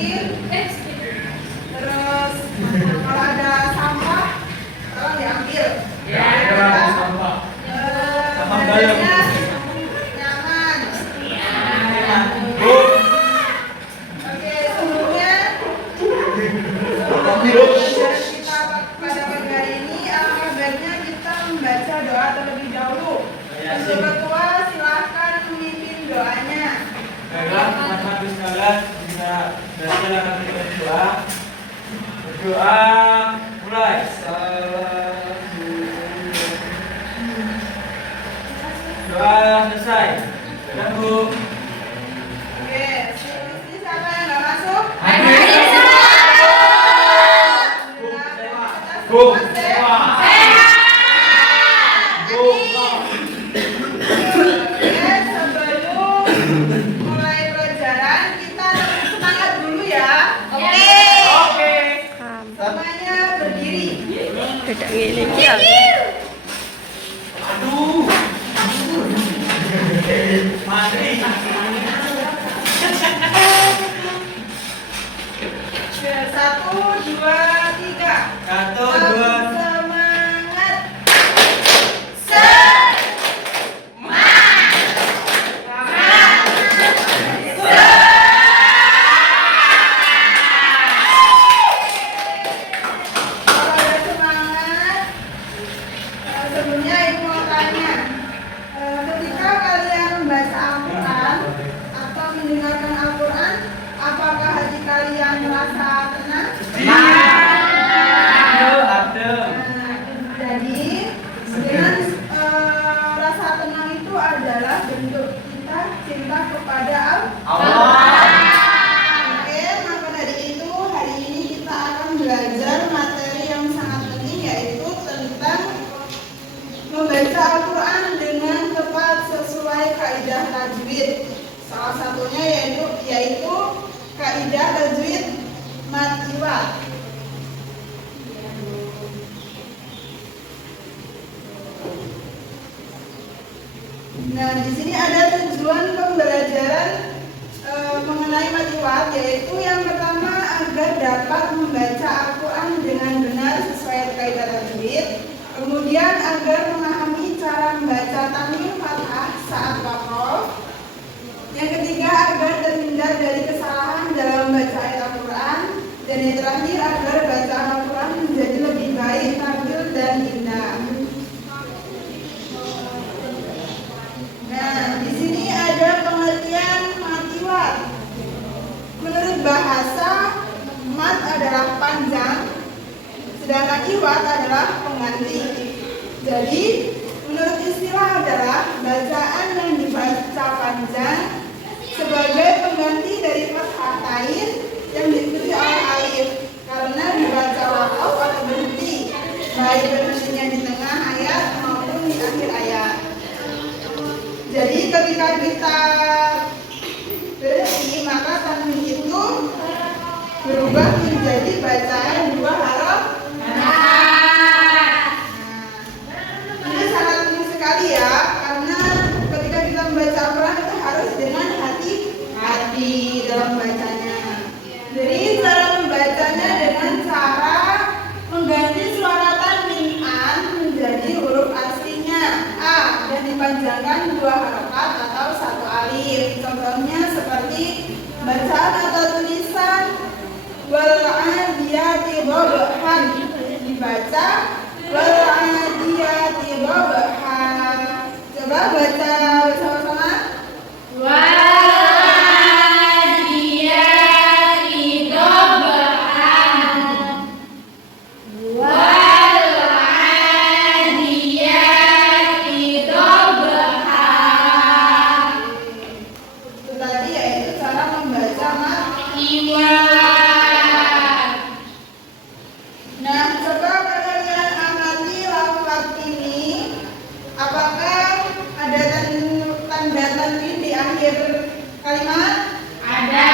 diambil. Terus kalau ada sampah tolong diambil. Sampah. Badannya nyaman. Oke, sebelumnya kita pada pagi hari ini alangkah baiknya kita membaca doa terlebih dahulu. Untuk ketua silahkan memimpin doanya. Baiklah, teman-teman sekalian bisa silakan kita berdoa. Berdoa mulai. Doa selesai. Dan Bu. Oke, siapa yang nggak masuk? Bu. Sebelum mulai pelajaran kita semangat dulu ya. Oke. Semuanya berdiri. Tidak gini ya. Aduh. Mati. Satu, dua, tiga. Satu, dua. Semangat. Kalau ada semangat, sebelumnya ibu mau tanya, ketika kalian membaca Al-Quran atau mendengarkan Al-Quran, apakah hati kalian merasa tenang? Jadi dengan rasa tenang itu adalah bentuk kita cinta kepada Allah. Oke, maka dari itu hari ini kita akan belajar materi yang sangat penting, yaitu tentang membaca Al-Quran dengan tepat sesuai kaidah tajwid. Salah satunya yaitu kaidah tajwid mad iwad. Nah, di sini ada tujuan pembelajaran mengenai mad iwad, yaitu yang pertama agar dapat membaca Al-Quran dengan benar sesuai kaidah tajwid. Kemudian agar memahami cara membaca tanwin fathah saat waqaf. Yang ketiga agar terhindar dari kesalahan dalam membaca ayat Al-Quran. Dan yang terakhir agar bacaan Al-Quran menjadi lebih baik, tampil dan indah. Nah, di sini ada pengertian mad iwad. Menurut bahasa, mad adalah panjang, sedangkan iwad adalah pengganti. Jadi, menurut istilah adalah bacaan yang dibaca panjang sebagai pengganti dari fathah tain yang diikuti oleh alif karena dibaca waqaf atau berhenti, baik berhentinya di tengah ayat maupun di akhir ayat. Jadi ketika kita berhenti, maka tanwin itu berubah menjadi bacaan dua huruf. Ini sangat penting sekali ya, karena ketika kita membaca Al-Quran itu harus dengan hati-hati dalam bacanya. Jadi cara membacanya dengan cara mengganti suara tanwin an menjadi huruf aslinya a dan dipanjangkan dua harokat atau satu alif. Contohnya seperti bacaan atau tulisan wal adiyati dhabhan, dibaca wal adiyati dhabhan. Coba baca bersama-sama. Itu tadi yaitu cara membaca mad iwad. Nah, coba kalian amati lafaz ini. Apakah ada tanda tanwin di akhir kalimat? Ada.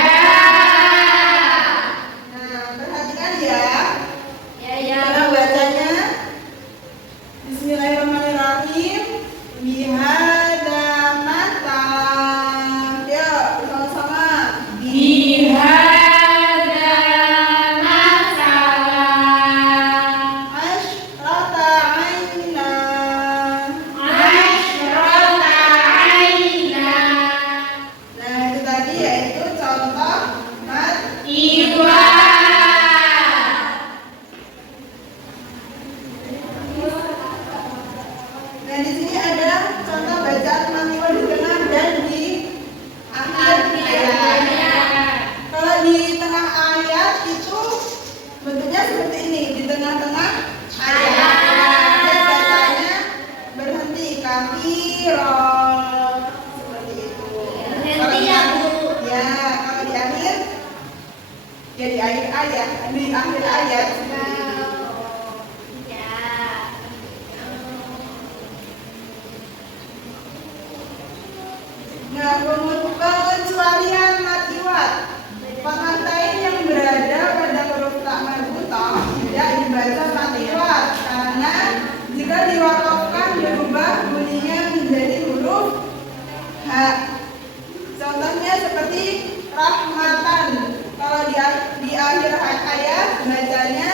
Nah, perhatikan ya. Ya. Cara bacanya Bismillahirrahmanirrahim. Bihadza matal. Yuk, bersama-sama. Bihadza itu bentuknya seperti ini, di tengah-tengah ayat. Dan bacanya berhenti, kafirun. Seperti itu. Berhenti ya, Bu. Ya, kalau di akhir, ya di akhir ayat, di akhir ayat. Nah, pengecualian matiwat. Pengantaian yang berada pada huruf tak marbutoh tidak dibaca matiwat karena jika diwakafkan berubah bunyinya menjadi huruf H. Contohnya seperti rahmatan. Kalau di akhir ayat bacanya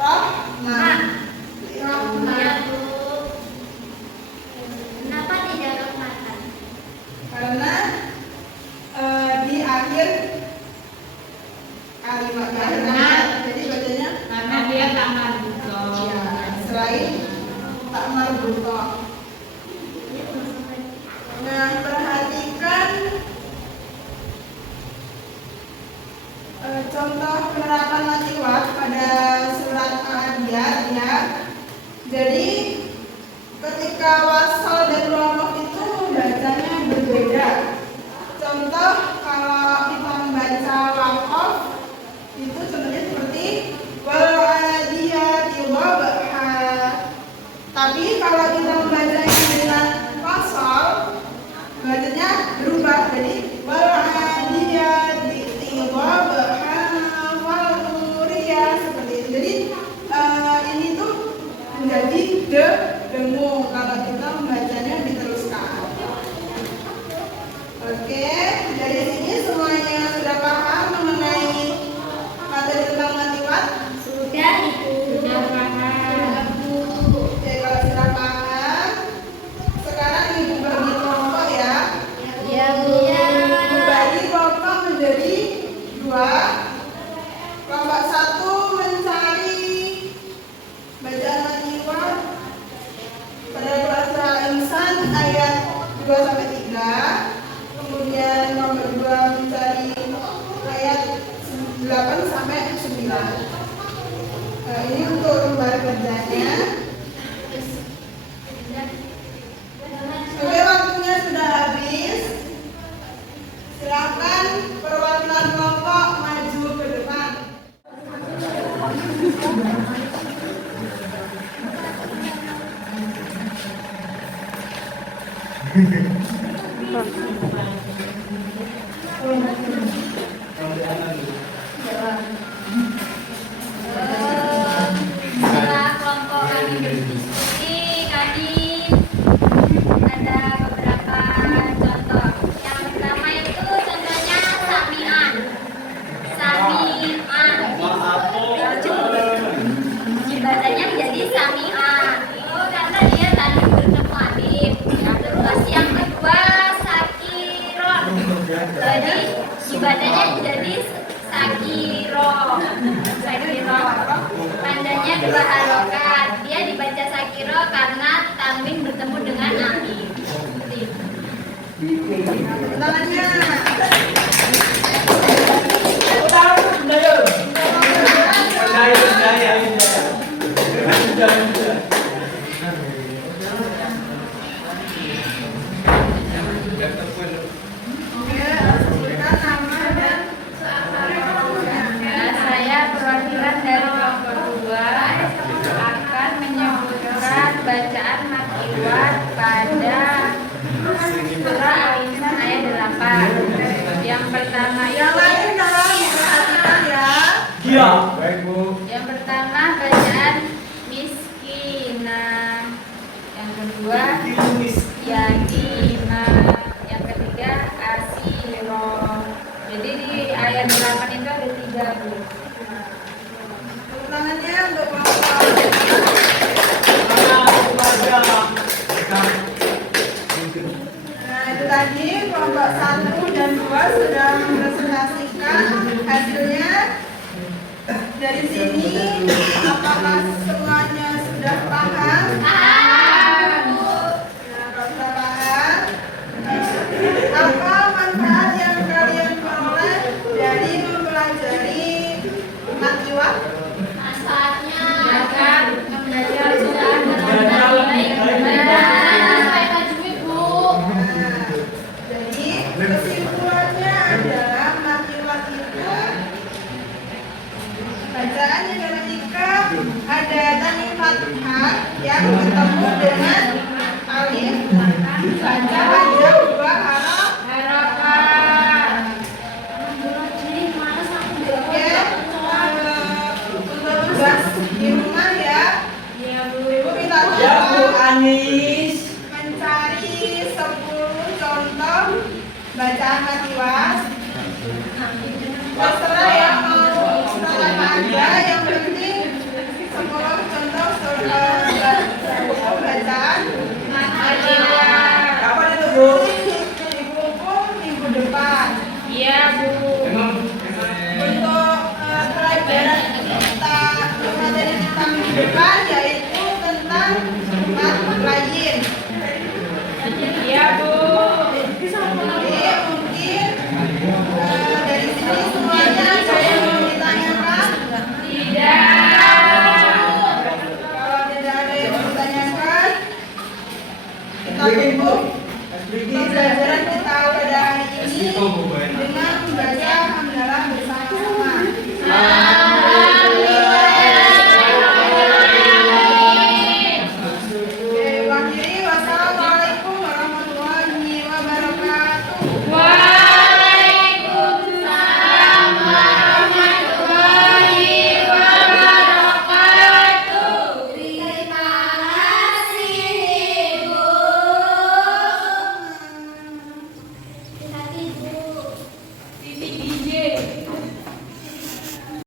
rahmah. Ya, Bu. Kenapa tidak rahmatan? Karena di akhir kalimat jadi bacanya Karena dia tak marbutoh. ya, selain tak marbutoh. Nah, perhatikan contoh penerapan matiwat pada surat Al-Adiyat ya. Jadi ketika wasal dan romoh itu bacanya berbeda. Contoh kalau kita membaca waqaf itu contohnya seperti wal adiyati dhabha. Tapi kalau kita membacanya dengan wasal bacanya berubah jadi wal adiyati dhabha wal muriyah seperti itu. Jadi ini tuh menjadi dengung kalau kita membacanya diteruskan. Oke, dari sini semuanya sudah paham mengenai materi tentang matiwat? Sudah, Ibu. Sudah paham. Oke, kalau sudah paham, sekarang Ibu bagi kelompok ya. Ya, Bu. Ibu bagi kelompok menjadi 2. Kelompok 1 mencari bacaan matiwat pada surah Al-Insan ayat 2-3. Kemudian nomor 2 mencari ayat 8-9. Ini untuk lembar kerjanya. Oke, waktunya sudah habis. Silakan perwakilan kelompok maju ke depan. Setelah kelompok kami berdiskusi, kami ada beberapa contoh. Yang pertama itu contohnya sami'an. Sami'an. Bacanya menjadi sami'an. Itu karena dia tadi bertemu alif. Terus yang kedua sakiron. Jadi dibacanya jadi sakiro. Sakiro. Tandanya dua harokat. Dia dibaca sakiro karena tanwin bertemu dengan alif. Seperti itu. Tangannya. Sebutkan nama dan Ya, saya perwakilan dari kelompok 2 akan menyebutkan bacaan matiwat pada surah Al-Insan ayat 8. Yang pertama yang itu lain tolong diperhatikan ya. Iya. Baik, Bu. yang pertama bacaan miskinah. Yang kedua yatimah. Yang ketiga asiro. Jadi di ayat 8 itu ada 3, Bu. Tangannya untuk kelompok. Nah, itu tadi kelompok 1 dan 2 sudah mempresentasikan hasilnya. Dari sini, apakah semuanya sudah paham? Bu. Nah, kalau sudah paham, apa manfaat yang kalian peroleh dari mempelajari Bacaannya ketika ada tanwin fathah yang bertemu dengan alif, baca jauh